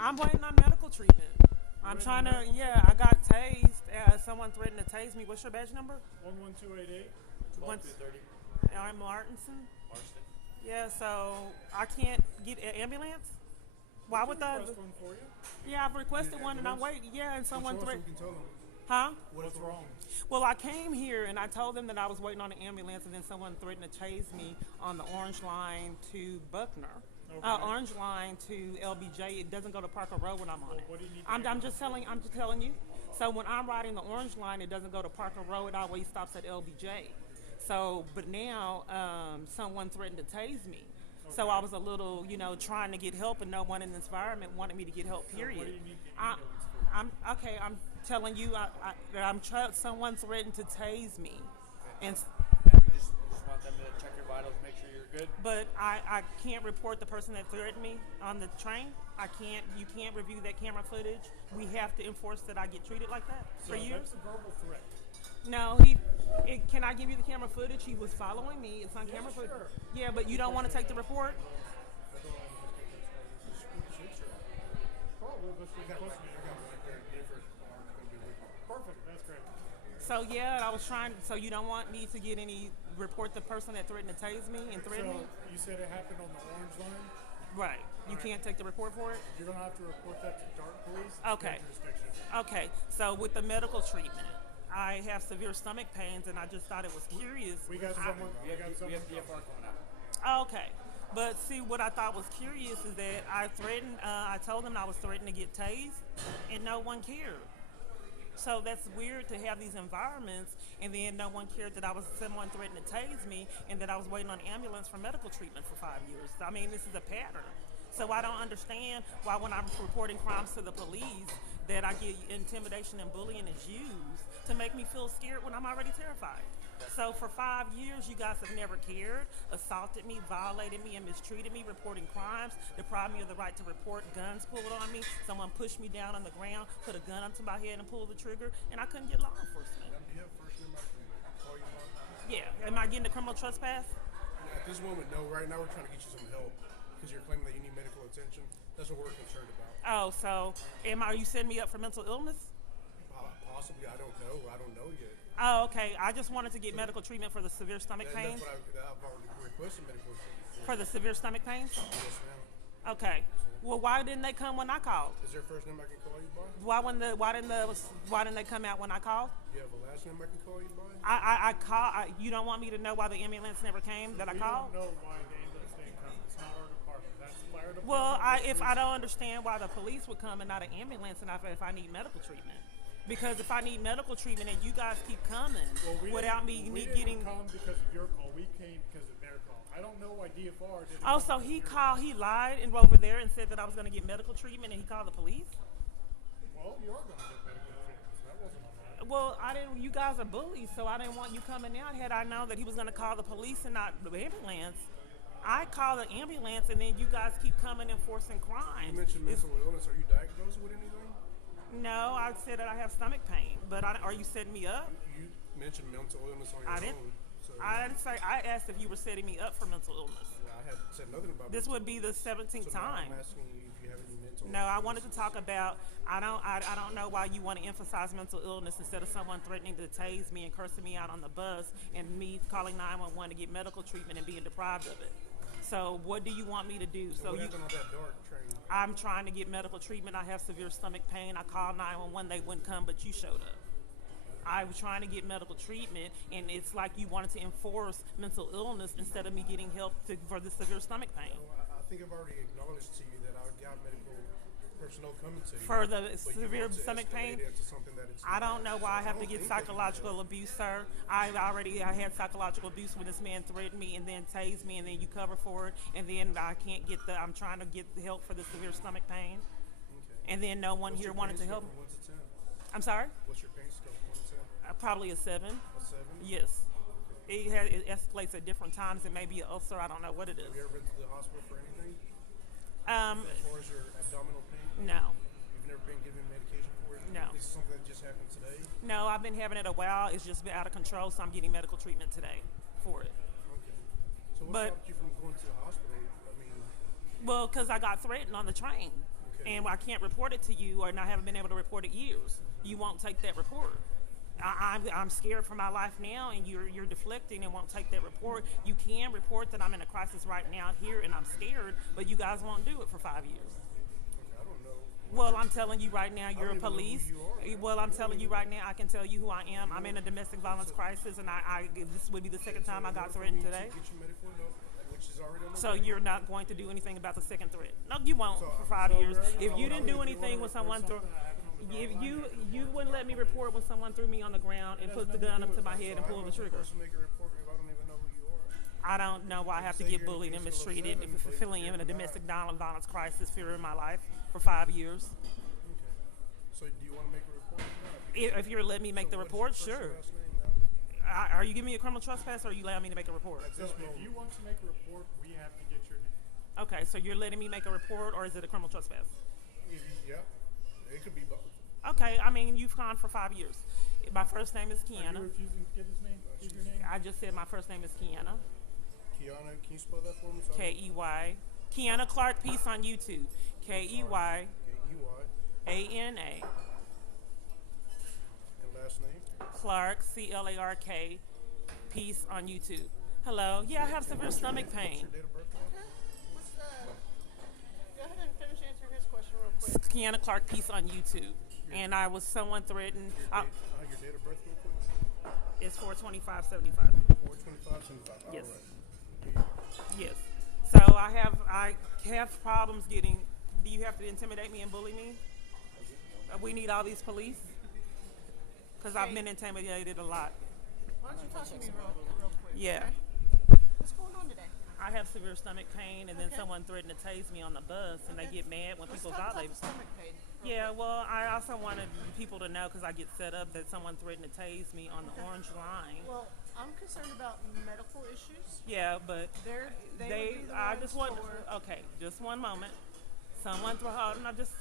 I'm waiting on medical treatment. I'm trying to, yeah, I got tased. Someone threatened to tase me. What's your badge number? 11288. Once, 1230. I'm Martinson. Marston. Yeah, so I can't get an ambulance? Why would I? Request one for you. Yeah, I've requested one and I'm waiting. Yeah, and someone What's wrong, threatened. so we can tell them. Huh? What's wrong? Well, I came here and I told them that I was waiting on an ambulance, and then someone threatened to tase me on the Orange Line to Buckner. Okay. Orange Line to LBJ. It doesn't go to Parker Road when I'm on it. what do you need to I'm just telling. I'm just telling you. So when I'm riding the Orange Line, it doesn't go to Parker Road. It always stops at LBJ. So, but now someone threatened to tase me. So I was a little, trying to get help, and no one in this environment wanted me to get help. Period. What do you need the ambulance for? I'm okay. I'm telling you, someone threatened to tase me, and Ma'am, you just want them to check your vitals, make sure you're good. but I can't report the person that threatened me on the train. I can't. You can't review that camera footage. We have to enforce that I get treated like that for So years. that's a verbal threat. No, can I give you the camera footage? He was following me. It's on camera footage. sure. Yeah, but you don't want to take the report. Probably, let's get the question. Perfect, that's great. So yeah, I was trying. So you don't want me to get any report the person that threatened to tase me and So threaten me? you said it happened on the Orange Line. Right. You can't take the report for it. You're gonna have to report that to Dark Police. Okay. Their jurisdiction. Okay. So with the medical treatment, I have severe stomach pains, and I just thought it was curious. We got someone. We have someone. DFR coming out. Okay. But see, what I thought was curious is that I told them I was threatened to get tased, and no one cared. So that's weird to have these environments, and then no one cared that someone threatened to tase me, and that I was waiting on an ambulance for medical treatment for 5 years. I mean, this is a pattern. So I don't understand why when I'm reporting crimes to the police that I get intimidation and bullying is used to make me feel scared when I'm already terrified. So for 5 years, you guys have never cared, assaulted me, violated me, and mistreated me, reporting crimes, deprived me of the right to report, guns pulled on me, someone pushed me down on the ground, put a gun onto my head and pulled the trigger, and I couldn't get law enforcement. Do you have first name I can call you by? Yeah, am I getting a criminal trespass? At this moment, no. Right now, we're trying to get you some help because you're claiming that you need medical attention. That's what we're concerned about. Oh, so are you setting me up for mental illness? Possibly, I don't know. I don't know yet. Oh, okay. I just wanted to get medical treatment for the severe stomach pain. That's what I've already requested medical attention For the severe stomach pains? Yes, ma'am. Okay. Well, why didn't they come when I called? Is there a first name I can call you by? Why didn't they come out when I called? Do you have a last name I can call you by? I call. You don't want me to know why the ambulance never came that I We called? don't know why the ambulance didn't come. It's not our department. That's the fire department. Well, if I Police. don't understand why the police would come and not an ambulance, and if I need medical treatment, because if I need medical treatment and you guys keep coming We without didn't- me we getting. didn't come because of your call. We came because of their call. I don't know why DFR didn't. Oh, come so because he of your called. He lied and over there and said that I was going to get medical treatment, and he called the police. Well, you are going to get medical treatment. So that wasn't on that. Well, I didn't. You guys are bullies, so I didn't want you coming out. Had I known that he was going to call the police and not the ambulance, I call the ambulance, and then you guys keep coming and forcing crimes. You mentioned mental illness. Are you diagnosed with anything? No, I said that I have stomach pain, but are you setting me up? You mentioned mental illness on your I didn't. phone. So I didn't say. I asked if you were setting me up for mental illness. I had said nothing about This mental would be the 17th illness. So now time. I'm asking you if you have any mental No, I wanted to talk about. I don't know why you want to emphasize mental illness instead of someone threatening to tase me and cursing me out on the bus and me calling 911 to get medical treatment and being deprived of it. So what do you want me to do? So what happened on that dark train? I'm trying to get medical treatment. I have severe stomach pain. I called 911. They wouldn't come, but you showed up. I was trying to get medical treatment, and it's like you wanted to enforce mental illness instead of me getting help for the severe stomach pain. Well, I think I've already acknowledged to you that I got medical personnel coming to you. For the but you severe want to stomach escalate pain? it to something that it's I don't not. know why I So have to don't get think that you psychological have. abuse, sir. I had psychological abuse when this man threatened me and then tased me, and then you cover for it, and then I can't get I'm trying to get the help for the severe stomach pain, Okay. and then no one What's here your wanted pain to help. scale from 1 to 10? I'm sorry? What's your pain scale from 1 to 10? Probably a 7. A 7? Yes. It escalates at different times. It may be an ulcer. I don't know what it is. Have you ever been to the hospital for anything? Um, As far as your abdominal pain? no. You've never been given medication for it? No. This is something that just happened today? No, I've been having it a while. It's just been out of control, so I'm getting medical treatment today for it. Okay. So what But- stopped you from going to the hospital? I mean, Well, because I got threatened on the train. okay. and I can't report it to you, and I haven't been able to report it years. You won't take that report. I'm scared for my life now, and you're deflecting and won't take that report. You can report that I'm in a crisis right now here, and I'm scared, but you guys won't do it for 5 years. I don't know. Well, I'm telling you right now, you're a don't even know who police. you are. Well, I'm telling you right now, I can tell you who I am. I'm in a domestic violence crisis, and this would be the second time I got threatened today. Get you medical help, which is already on the So way. you're not going to do anything about the second threat? No, you won't So- for 5 years. If you didn't do If you anything wanna when someone report threw, something that happened on the if dotted line, you wouldn't let me report when someone threw me on the ground and put the gun up to my head and pulled the trigger. To make a report if I don't even know who you are. I don't know why I have to Say get you're in bullied and case below mistreated, seven, but feeling you're in a not. domestic violence crisis, fear in my life for 5 years. Okay. So do you want to make a report? If you're letting me make the report, sure. Are you giving me a criminal trespass, or are you allowing me to make a report? So if you want to make a report, we have to get your name. Okay, so you're letting me make a report, or is it a criminal trespass? Yeah, it could be both. Okay, I mean, you've gone for 5 years. My first name is Are you Kiana. refusing to give his name? Give your name? I just said my first name is Kiana. Kiana, can you spell that for me? K-E-Y. Kiana Clark Peace on YouTube. K-E-Y. K-E-Y. A-N-A. And last name? Clark, C-L-A-R-K, Peace on YouTube. Hello. Yeah, I have severe stomach pain. Your date of birth? Okay. What's the? Go ahead and finish answering his question real quick. Kiana Clark Peace on YouTube. And I was someone threatened. Your date of birth real quick? It's 4/25/75. 4/25/75. Yes. All right. Yes. So I have problems getting. Do you have to intimidate me and bully me? We need all these police because I've been intimidated a lot. Why don't you talk to me real quick? Yeah. Okay? What's going on today? I have severe stomach pain, and then Okay. someone threatened to tase me on the bus, and they get mad when Let's people talk about violate. the stomach pain. Yeah, well, I also wanted people to know because I get set up that someone threatened to tase me on the orange line. Well, I'm concerned about medical issues. Yeah, but They would be the I ones just want. for- Okay, just one moment. Someone not just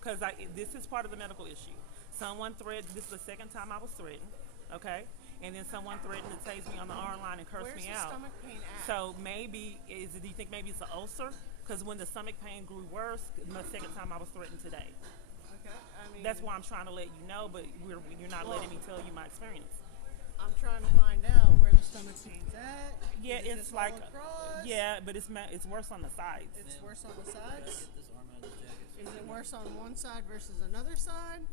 because this is part of the medical issue. Someone threatened. This is the second time I was threatened. Okay, and then someone threatened to tase me on the orange line and curse Where's me the out. stomach pain at? So maybe do you think maybe it's an ulcer? Because when the stomach pain grew worse, the second time I was threatened today. Okay. I mean, That's why I'm trying to let you know, but you're not letting me tell you my experience. I'm trying to find out where the stomach pain's at. Yeah, Is it it's just like all across? yeah, but it's worse on the sides. It's worse on the sides. This arm out of his jacket. Is it worse on one side versus another side?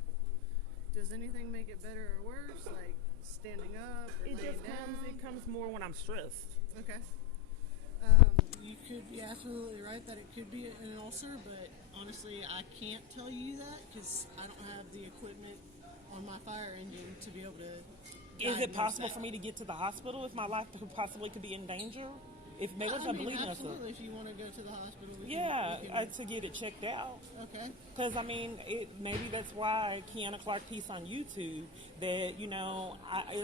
Does anything make it better or worse? Like standing up or It laying just comes. down? It comes more when I'm stressed. Okay. You could be absolutely right that it could be an ulcer, but honestly, I can't tell you that because I don't have the equipment on my fire engine to be able to. Is it diagnose possible that. for me to get to the hospital if my life possibly could be in danger? If maybe Yeah, it's I a mean, bleeding ulcer. absolutely. If you want to go to the hospital, we Yeah, can, to get it checked out. okay. Because, I mean, maybe that's why Kiana Clark Peace on YouTube, that,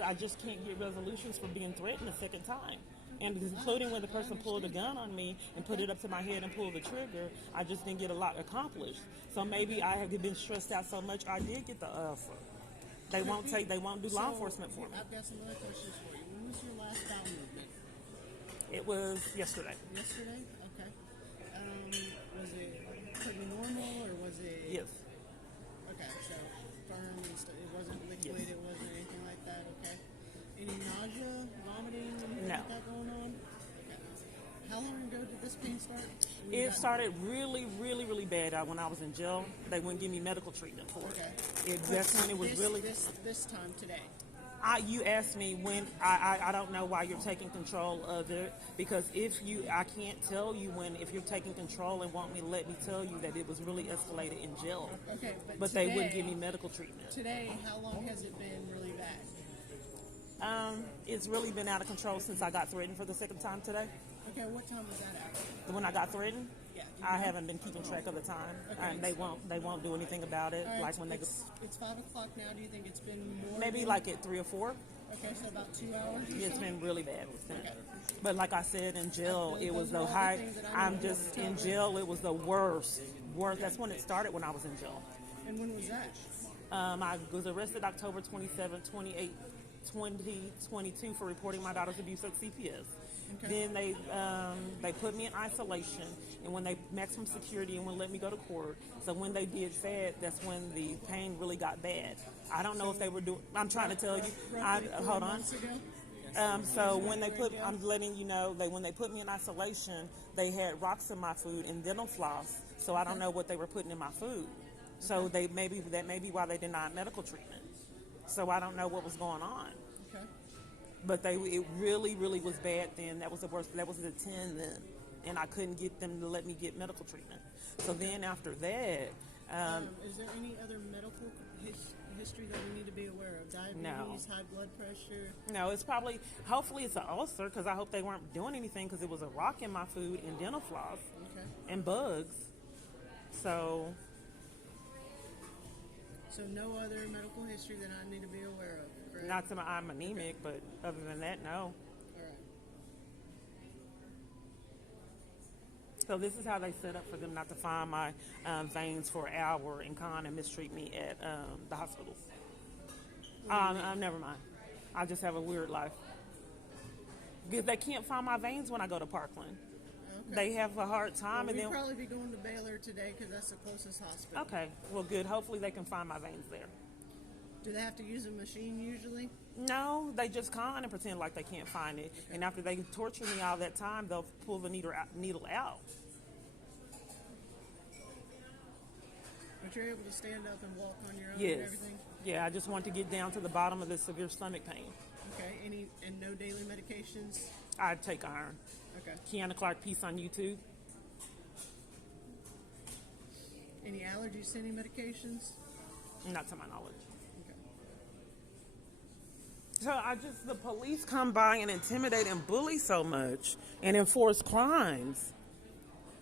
I just can't get resolutions for being threatened a second time. And including when the person pulled a gun on me and put it up to my head and pulled the trigger, I just didn't get a lot accomplished. So maybe I have been stressed out so much, I did get the ulcer. They won't do law enforcement for me. I've got some other questions for you. When was your last bowel movement? It was yesterday. Yesterday? Okay. Was it pretty normal or was it? Yes. Okay, so firm and it wasn't liquid, Yes. it wasn't anything like that, okay. Any nausea, vomiting, anything No. like that going on? Okay. How long ago did this pain start? It started really, really, really bad when I was in jail. They wouldn't give me medical treatment for it. Okay. That's when it was really. This time today. You asked me when. I don't know why you're taking control of it, because I can't tell you if you're taking control and want me to let me tell you that it was really escalated in jail. Okay, But they wouldn't give me medical treatment. Today, how long has it been really bad? It's really been out of control since I got threatened for the second time today. Okay, what time was that at? When I got threatened, Yeah. I haven't been keeping track of the time. Okay. They won't do anything about it. All right, Like when it's 5 o'clock now. Do you think it's been more? maybe than- like at 3 or 4. Okay, so about 2 hours. Or It's so? been really bad. Okay. But like I said, in jail, it was Those are all the the high. things that I I'm need to just tell in you. jail. It was the worst. That's when it started. When I was in jail, And when was that? I was arrested October 27, 2022 for reporting my daughter's abuse at CPS. Okay. Then they put me in isolation, and when they maximum security and wouldn't let me go to court. So when they did that, that's when the pain really got bad. I don't know if they were doing. I'm trying to tell you. Roughly 4 Hold on. months ago? So when they put, I'm letting you know, when they put me in isolation, they had rocks in my food and dental floss. So I don't know what they were putting in my food. So that may be why they denied medical treatment. So I don't know what was going on. Okay. But it really, really was bad then. That was the worst. That was the 10 then, and I couldn't get them to let me get medical treatment. So then after that, Is there any other medical history that we need to be aware of? Diabetes, high blood pressure? no, it's probably, hopefully it's an ulcer, because I hope they weren't doing anything, because it was a rock in my food and dental floss Okay. and bugs. So no other medical history that I need to be aware of, correct? not to I'm anemic, but other than that, no. All right. So this is how they set up for them not to find my veins for an hour and con and mistreat me at the hospitals. Never mind. I just have a weird life. Because they can't find my veins when I go to Parkland. Okay. They have a hard time. Well, and we'd then probably be going to Baylor today because that's the closest hospital. Okay, well, good. Hopefully they can find my veins there. Do they have to use a machine usually? No, they just con and pretend like they can't find it. Okay. And after they torture me all that time, they'll pull the needle out. But you're able to stand up and walk on your own Yes. and everything? Yeah, I just want to get down to the bottom of this severe stomach pain. Okay. And no daily medications? I take iron. Okay. Kiana Clark piece on YouTube. Any allergies to any medications? Not to my knowledge. Okay. So the police come by and intimidate and bully so much and enforce crimes.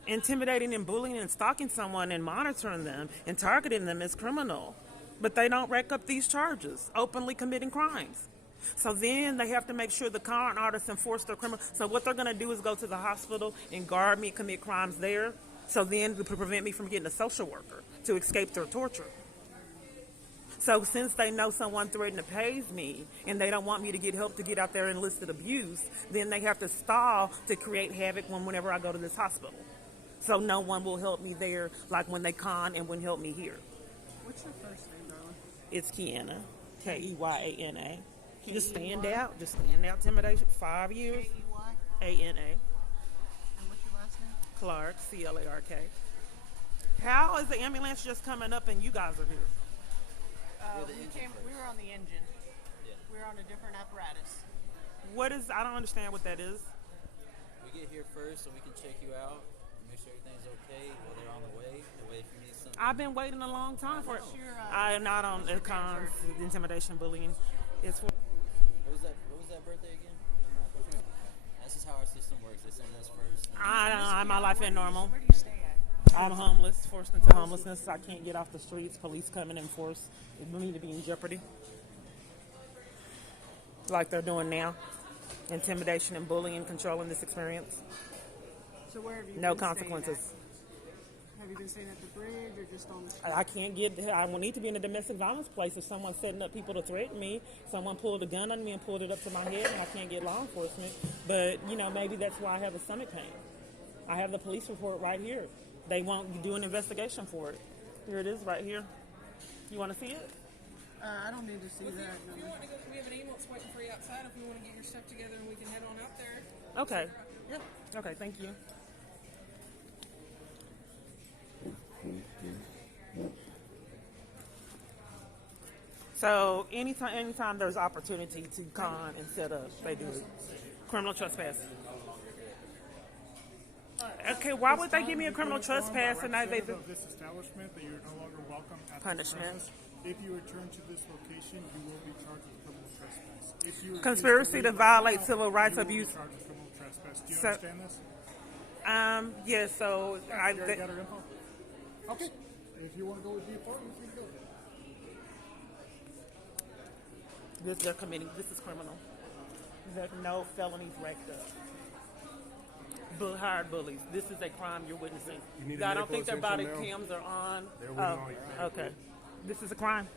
Intimidating and bullying and stalking someone and monitoring them and targeting them is criminal. But they don't rack up these charges, openly committing crimes. So then they have to make sure the con artists enforce their criminal. So what they're going to do is go to the hospital and guard me, commit crimes there. So then to prevent me from getting a social worker to escape their torture. So since they know someone threatened to pay me and they don't want me to get help to get out there and enlisted abuse, then they have to stall to create havoc whenever I go to this hospital. So no one will help me there like when they con and wouldn't help me here. What's your first name, darling? It's Kiana, Keyana. Just stand out, intimidation, 5 years. K-E-Y? ANA. And what's your last name? Clark, CLARK. How is the ambulance just coming up and you guys are here? We were on the engine. Yeah. We were on a different apparatus. I don't understand what that is. We get here first so we can check you out, make sure everything's okay while they're on the way. The way if you need something. I've been waiting a long time for it. What's your, I am not on the cons, intimidation, bullying. It's for. What was that birthday again? That's just how our system works. They send us first. I don't know. My life ain't normal. Where do you stay at? I'm homeless, forced into homelessness. I can't get off the streets. Police come in and force me to be in jeopardy. Like they're doing now. Intimidation and bullying, controlling this experience. So where have you No been staying consequences. at? Have you been staying at the bridge or just on the street? I can't get. I will need to be in a domestic violence place if someone's setting up people to threaten me. Someone pulled a gun on me and pulled it up to my head, and I can't get law enforcement. But maybe that's why I have a stomach pain. I have the police report right here. They won't do an investigation for it. Here it is, right here. You want to see it? I don't need to see that. If you want to go, we have an ambulance waiting for you outside. If you want to get your stuff together, and we can head on out there. Okay. Yep. Okay. Thank you. So anytime there's opportunity to con and set up, they do it. Criminal trespass. Okay, why would they give me a criminal trespass and they of this establishment that you're no longer welcome at Punishment. This premises. If you return to this location, you will be charged with criminal trespass. If you refuse Conspiracy to leave violate now, civil rights you will be abuse. charged with criminal trespass. Do you So- understand this? Yeah, so You already got our info? Okay. If you want to go with the apartment, you can go there. they're committing, this is criminal. There's no felonies racked up. Hired bullies. This is a crime you're witnessing. You need I a don't think their medical body attention cams are on. They're waiting on you. Okay. This is a crime.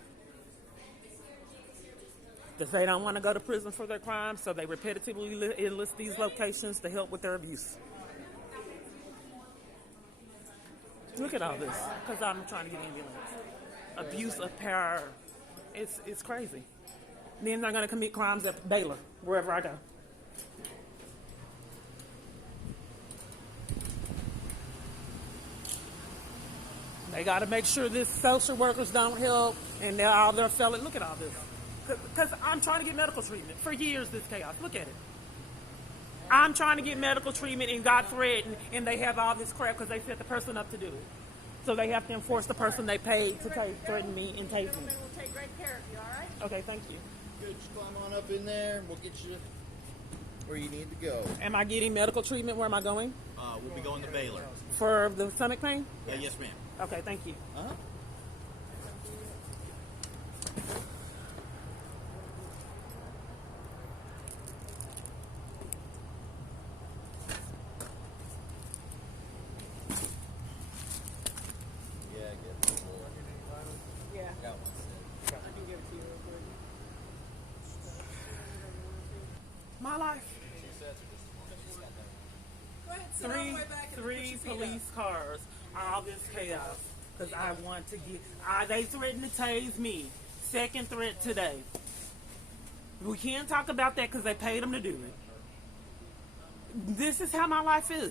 They don't want to go to prison for their crimes, so they repetitively enlist these locations to help with their abuse. Look at all this, because I'm trying to get ambulance. Abuse of power. It's crazy. Then they're going to commit crimes at Baylor, wherever I go. They got to make sure these social workers don't help, and they're all their fellas. Look at all this. Because I'm trying to get medical treatment. For years, this chaos. Look at it. I'm trying to get medical treatment and got threatened, and they have all this crap because they set the person up to do it. So they have to enforce the person they paid to threaten me and tase me. We'll take great care of you, all right? Okay, thank you. Good, just climb on up in there and we'll get you where you need to go. Am I getting medical treatment? Where am I going? We'll be going to Baylor. For the stomach pain? Yes, ma'am. Okay, thank you. Uh-huh. Yeah, I get it. Yeah. Got one set. I can give it to you real quick. My life. Go ahead, sit all the way back and put Three your feet police up. cars. All this chaos. Because I want to get... they threatened to tase me. Second threat today. We can't talk about that because they paid them to do it. This is how my life is.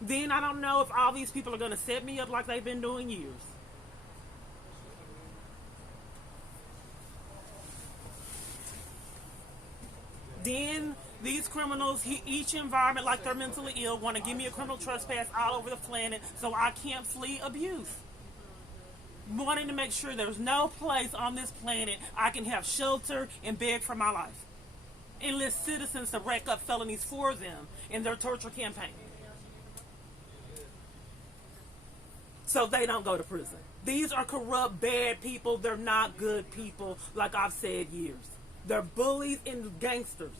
Then I don't know if all these people are going to set me up like they've been doing years. Then these criminals, each environment like they're mentally ill, want to give me a criminal trespass all over the planet so I can't flee abuse. Wanting to make sure there's no place on this planet I can have shelter and beg for my life. Enlist citizens to rack up felonies for them in their torture campaign. So they don't go to prison. These are corrupt, bad people. They're not good people, like I've said years. They're bullies and gangsters.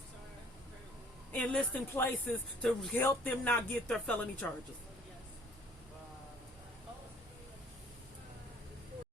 Enlisting places to help them not get their felony charges.